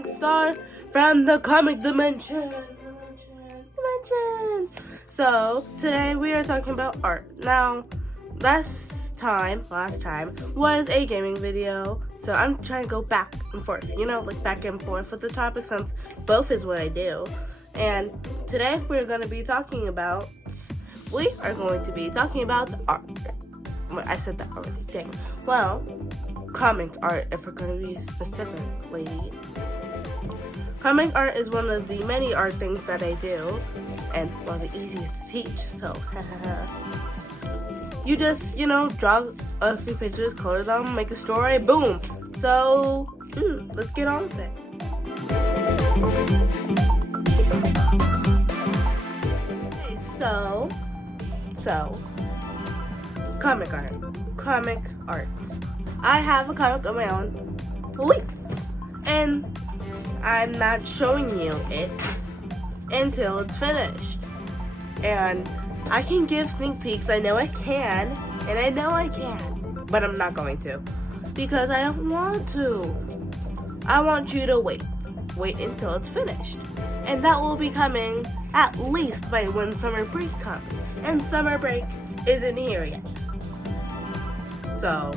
young star from the comic dimension. So today we are talking about art. Now, last time was a gaming video, so I'm trying to go back and forth, like back and forth with the topic since both is what I do. And today we're going to be talking about art. I said that already, dang. Well, comic art, if we're going to be specifically. Comic art is one of the many art things that I do, and one of the easiest to teach, so you just, draw a few pictures, color them, make a story, boom. So, let's get on with it. Okay, so, comic art. I have a comic of my own, and I'm not showing you it until it's finished. And I can give sneak peeks, I know I can, but I'm not going to, because I don't want to. I want you to wait until it's finished. And that will be coming at least by when summer break comes. And summer break isn't here yet. So,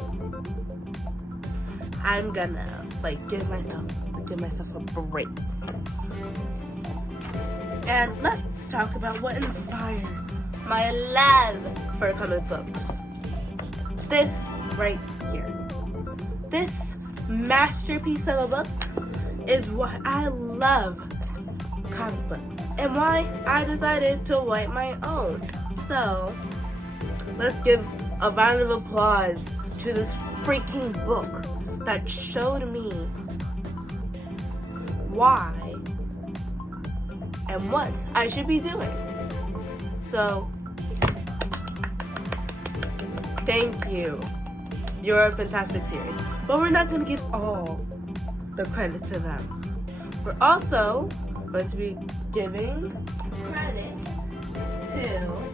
I'm gonna, give myself a break. And let's talk about what inspired my love for comic books. This right here. This masterpiece of a book is why I love comic books and why I decided to write my own. So, let's give a round of applause to this freaking book that showed me why and what I should be doing. So, thank you. You're a fantastic series. But we're not going to give all the credit to them. We're also going to be giving credit to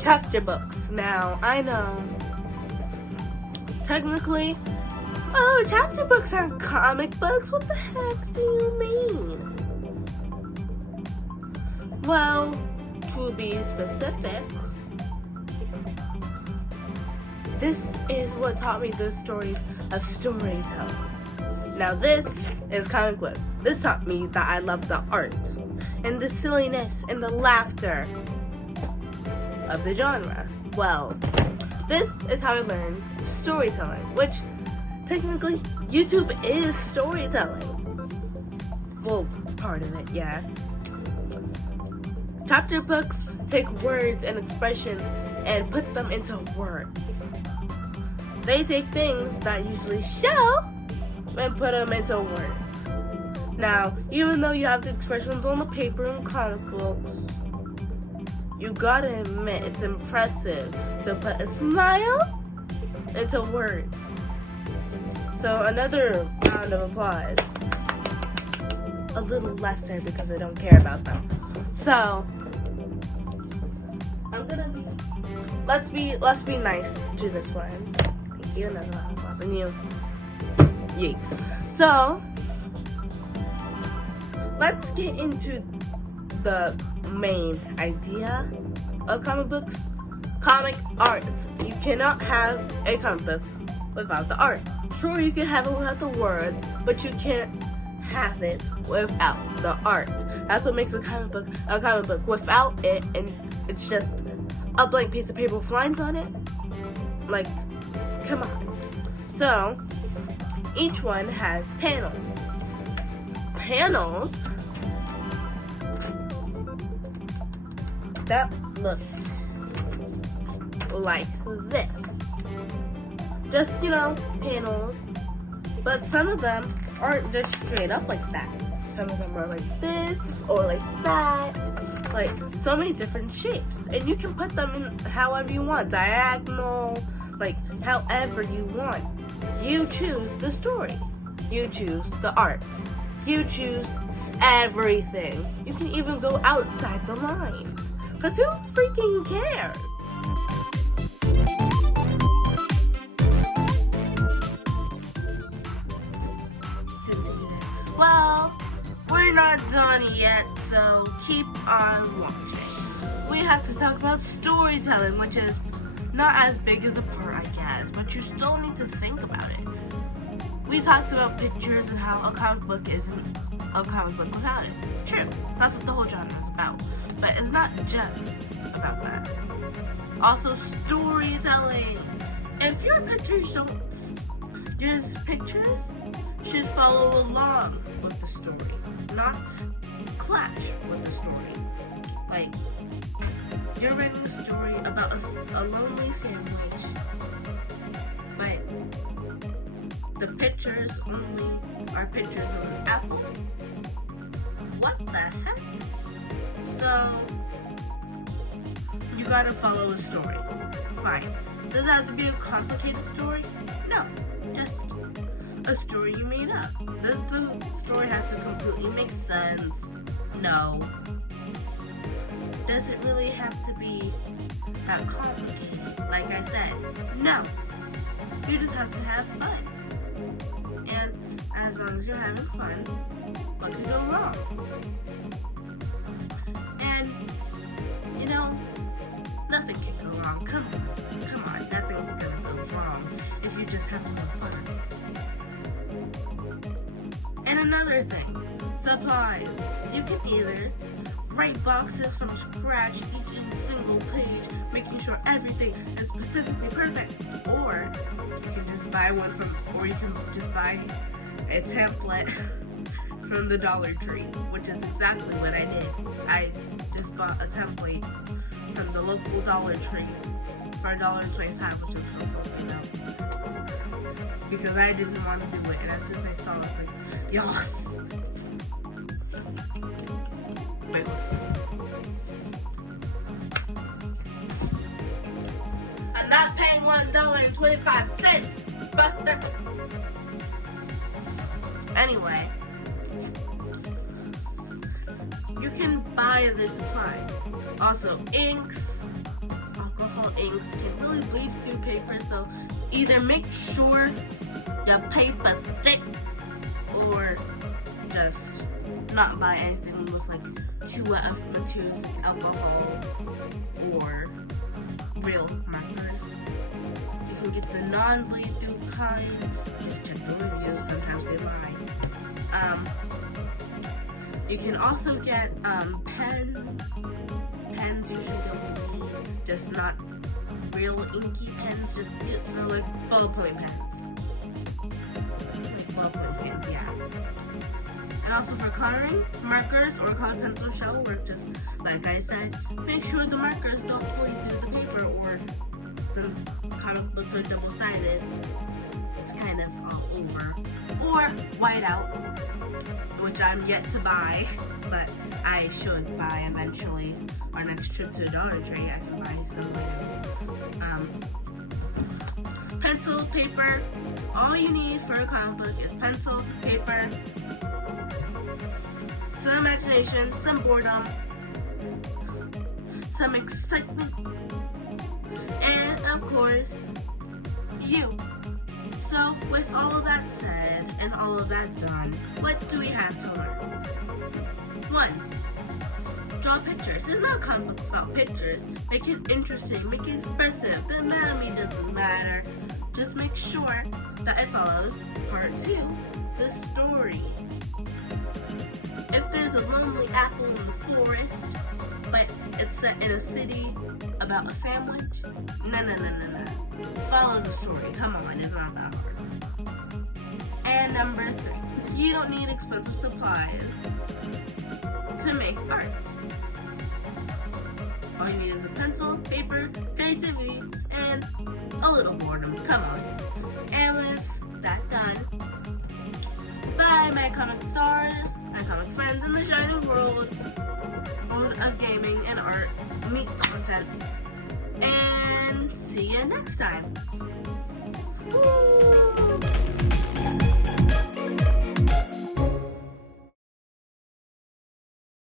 chapter books. Now, I know, technically, chapter books aren't comic books. What the heck do you mean? Well, to be specific, this is what taught me the stories of storytelling. Now, this is comic book. This taught me that I love the art and the silliness and the laughter of the genre. Well, this is how I learned storytelling, which technically YouTube is storytelling. Well, part of it, yeah. Chapter books take words and expressions and put them into words. They take things that usually show and put them into words. Now, even though you have the expressions on the paper in comic books, you gotta admit it's impressive to put a smile into words. So another round of applause. A little lesser because I don't care about them. So let's be nice to this one. Thank you. Another round of applause. And you. Yay. So let's get into the main idea of comic books. Comic art. You cannot have a comic book without the art. Sure, you can have it without the words, but you can't have it without the art. That's what makes a comic book a comic book. Without it, and it's just a blank piece of paper with lines on it. Come on. So, each one has panels. Panels that look like this. Just, panels. But some of them aren't just straight up like that. Some of them are like this or like that. So many different shapes. And you can put them in however you want. Diagonal, however you want. You choose the story. You choose the art. You choose everything. You can even go outside the lines. Because who freaking cares? Well, we're not done yet, so keep on watching. We have to talk about storytelling, which is not as big as a part, I guess, but you still need to think about it. We talked about pictures and how a comic book isn't a comic book without it. True, that's what the whole genre is about. But it's not just about that. Also, storytelling. If your pictures should follow along with the story, not clash with the story. Like, you're writing a story about a lonely sandwich, but the pictures only are pictures of an apple? What the heck? So, you gotta follow a story. Fine. Does it have to be a complicated story? No. Just a story you made up. Does the story have to completely make sense? No. Does it really have to be that complicated? Like I said, no. You just have to have fun. And as long as you're having fun, what can go wrong? And, you know, nothing can go wrong. Come on, nothing's gonna go wrong if you just have a little fun. And another thing, supplies. You can either write boxes from scratch each and single page, making sure everything is specifically perfect, or you can just buy a template from the Dollar Tree, which is exactly what I did. I just bought a template from the local Dollar Tree for $1.25, which I'm so salty about, because I didn't want to do it, and as soon as I saw it, I was like, yes! Wait. I'm not paying $1.25, Buster! Anyway, you can buy the supplies. Also, inks, alcohol inks can really bleed through paper, so either make sure the paper thick or just not buy anything with like too wet of materials like alcohol or real markers. You can get the non-bleed through kind. Just check the reviews, sometimes they lie. You can also get pens. Pens usually don't bleed, just not real inky pens, just they're like ballpoint pens. Like ballpoint pens, yeah. And also for coloring, markers or colored pencil shall work, just like I said. Make sure the markers don't bleed through the paper, or since comic books are double-sided, it's kind of all over. Or whiteout, which I'm yet to buy, but I should buy eventually. Our next trip to the Dollar Tree, I can buy some pencil, paper. All you need for a comic book is pencil, paper, some imagination, some boredom, some excitement, and of course, you. So, with all of that said and all of that done, what do we have to learn? 1. Draw pictures. It's not a comic book about pictures. Make it interesting, make it expressive. The anatomy doesn't matter. Just make sure that it follows part 2, the story. If there's a lonely apple in the forest, but it's set in a city about a sandwich, no. Follow the story. Come on, it's not that hard. And number 3, you don't need expensive supplies to make art. All you need is a pencil, paper, creativity, and a little boredom. Come on. And with that done, bye my comic stars, my comic friends in the shining world of gaming and art, meet content, and see you next time.